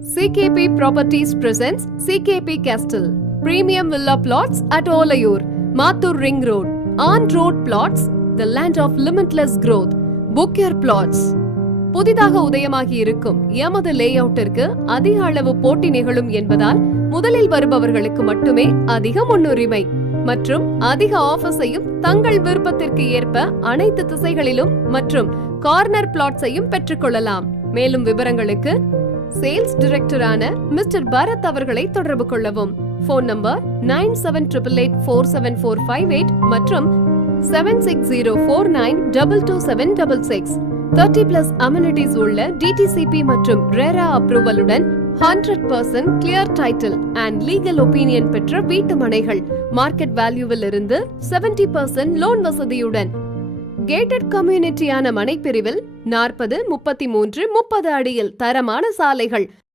CKP Properties presents CKP Castle. Premium villa plots at Olayur, Mathur Ring Road. On-road plots, the land of limitless growth. Book your plots. புதிதாக உதயமாகி இருக்கும் எமது லேஅவுட்டிற்கு அதிக அளவு போட்டி நிகழும் என்பதால் முதலில் வருபவர்களுக்கு மட்டுமே அதிக முன்னுரிமை மற்றும் அதிக ஆஃபர்ஸையும் தங்கள் விருப்பத்திற்கு ஏற்ப அனைத்து திசைகளிலும் மற்றும் கார்னர் பிளாட்ஸையும் பெற்றுக்கொள்ளலாம். மேலும் விவரங்களுக்கு சேல்ஸ் டைரக்டரான மிஸ்டர் பரத் அவர்களை தொடர்பு கொள்ளவும். போன் நம்பர் 9788847458 மற்றும் 7604922766. 30+ amenities உள்ள DTCP மற்றும் RERA அப்ரூவலுடன் 100% clear title and legal opinion பெற்ற வீட்டு மனைகள் மார்க்கெட் வேல்யூவில் இருந்து 70% லோன் வசதியுடன் கேட்டட் கம்யூனிட்டியான மனைப்பிரிவில் 40, 33, 30 அடியில் தரமான சாலைகள்